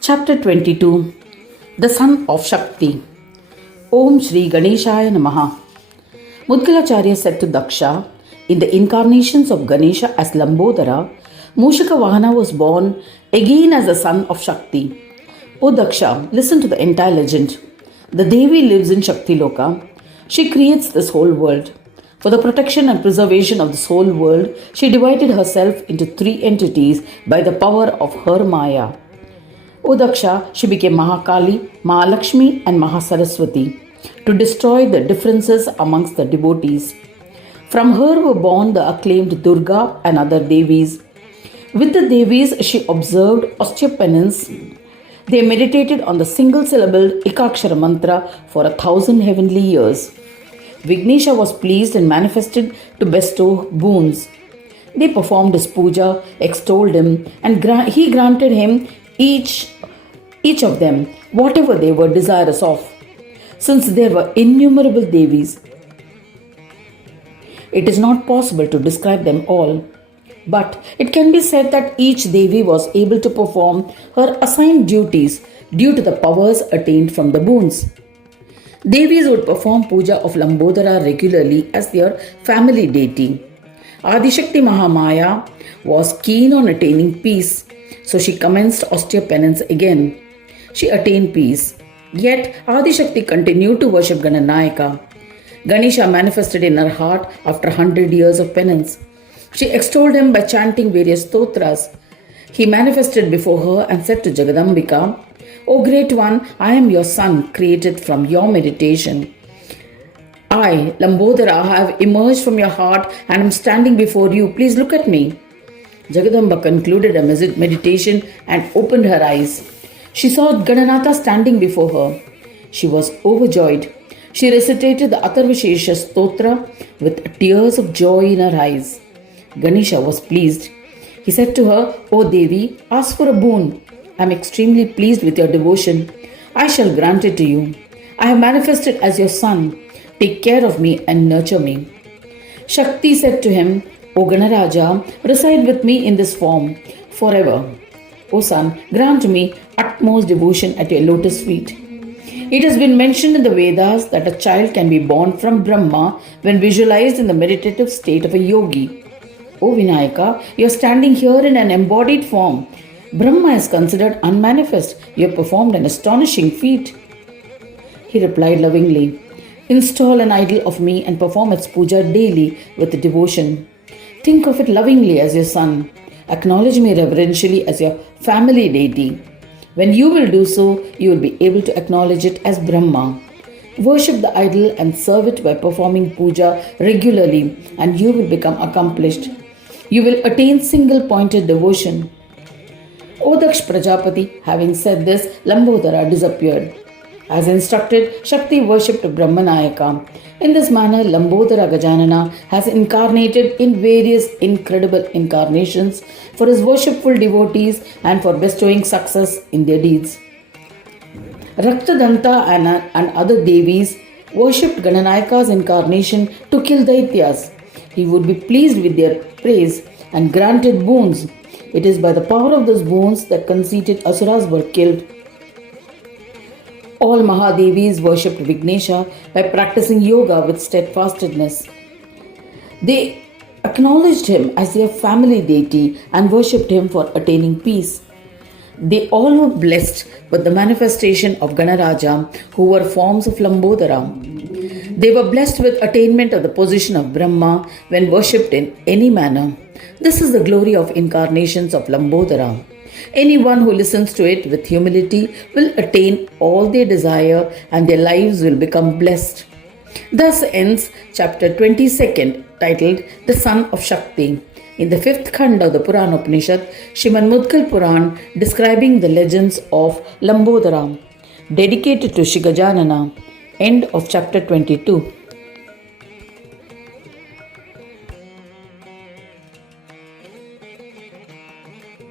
Chapter 22 The Son of Shakti. Om Shri Ganeshaya Namaha. Mudgalacharya said to Daksha, in the incarnations of Ganesha as Lambodara, Mushika Vahana was born again as the son of Shakti. O Daksha, listen to the entire legend. The Devi lives in Shakti Loka. She creates this whole world. For the protection and preservation of this whole world, she divided herself into three entities by the power of her Maya. O Daksha, she became Mahakali, Mahalakshmi and Mahasaraswati to destroy the differences amongst the devotees. From her were born the acclaimed Durga and other Devis. With the Devis, she observed austere penance. They meditated on the single syllable Ekakshara mantra for 1,000 heavenly years. Vignesha was pleased and manifested to bestow boons. They performed his puja, extolled him, and he granted him each of them whatever they were desirous of. Since there were innumerable Devis, it is not possible to describe them all. But it can be said that each Devi was able to perform her assigned duties due to the powers attained from the boons. Devis would perform puja of Lambodara regularly as their family deity. Adishakti Mahamaya was keen on attaining peace, so she commenced austere penance again. She attained peace. Yet Adishakti continued to worship Gananayaka. Ganesha manifested in her heart after 100 years of penance. She extolled him by chanting various stotras. He manifested before her and said to Jagadambika, O Great One, I am your son, created from your meditation. I, Lambodara, have emerged from your heart and am standing before you. Please look at me. Jagadamba concluded her meditation and opened her eyes. She saw Gananatha standing before her. She was overjoyed. She recitated the Atharvashesha Stotra with tears of joy in her eyes. Ganesha was pleased. He said to her, O Devi, ask for a boon. I am extremely pleased with your devotion. I shall grant it to you. I have manifested as your son. Take care of me and nurture me. Shakti said to him, O Ganaraja, reside with me in this form forever. O son, grant me utmost devotion at your lotus feet. It has been mentioned in the Vedas that a child can be born from Brahma when visualized in the meditative state of a yogi. O Vinayaka, you are standing here in an embodied form. Brahma is considered unmanifest. You have performed an astonishing feat. He replied lovingly, Install an idol of me and perform its puja daily with devotion. Think of it lovingly as your son. Acknowledge me reverentially as your family deity. When you will do so, you will be able to acknowledge it as Brahma. Worship the idol and serve it by performing puja regularly, and you will become accomplished. You will attain single-pointed devotion. O Daksh Prajapati, having said this, Lambodara disappeared. As instructed, Shakti worshipped Brahmanayaka. In this manner, Lambodara Gajanana has incarnated in various incredible incarnations for his worshipful devotees and for bestowing success in their deeds. Raktadanta and other Devis worshipped Gananayaka's incarnation to kill Daityas. He would be pleased with their praise and granted boons. It is by the power of those boons that conceited Asuras were killed. All Mahadevis worshipped Vignesha by practicing yoga with steadfastness. They acknowledged him as their family deity and worshipped him for attaining peace. They all were blessed with the manifestation of Ganaraja, who were forms of Lambodara. They were blessed with attainment of the position of Brahma when worshipped in any manner. This is the glory of incarnations of Lambodara. Anyone who listens to it with humility will attain all they desire and their lives will become blessed. Thus ends chapter 22nd, titled The Son of Shakti. In the 5th Khanda of the Purana Upanishad, Srimad Mudgal Puran describing the legends of Lambodara, dedicated to Shri Gajanana. End of chapter 22.